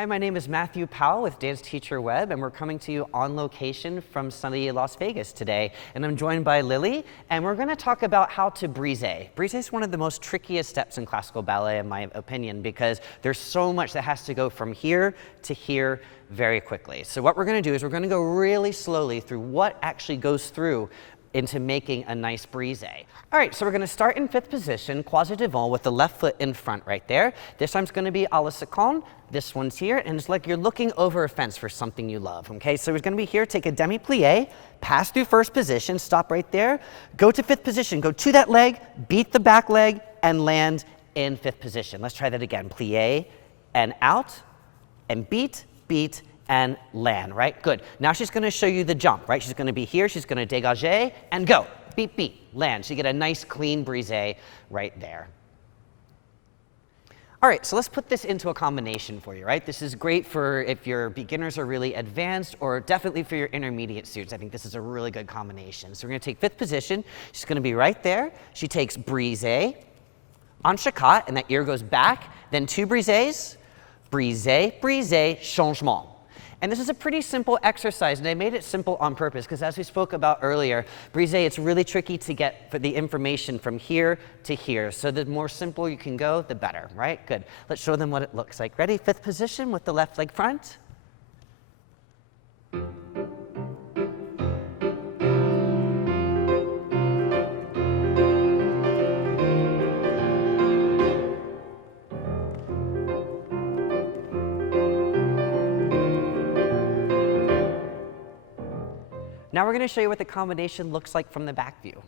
Hi, my name is Matthew Powell with DanceTeacherWeb, and we're coming to you on location from sunny Las Vegas today. And I'm joined by Lily, and we're going to talk about how to brise. Brise is one of the most trickiest steps in classical ballet, in my opinion, because there's so much that has to go from here to here very quickly. So what we're going to do is we're going to go really slowly through what actually goes through into making a nice brise. All right, so we're going to start in fifth position, croisé devant, with the left foot in front right there. This time's going to be à la seconde. This one's here, and it's like you're looking over a fence for something you love, okay? So we're going to be here, take a demi-plie, pass through first position, stop right there, go to fifth position, go to that leg, beat the back leg, and land in fifth position. Let's try that again. Plie and out, and beat, beat, and land, right? Good. Now she's going to show you the jump, right? She's going to be here, she's going to dégager, and go. Beat, beat, land. So you get a nice clean brise right there. All right, so let's put this into a combination for you, right? This is great for if your beginners are really advanced, or definitely for your intermediate students. I think this is a really good combination. So we're going to take fifth position. She's going to be right there. She takes brise, enchacat, and that ear goes back. Then two brises, brise, brise, changement. And this is a pretty simple exercise, and I made it simple on purpose because, as we spoke about earlier, brise, it's really tricky to get the information from here to here. So the more simple you can go, the better, right? Good. Let's show them what it looks like. Ready? Fifth position with the left leg front. Now we're going to show you what the combination looks like from the back view.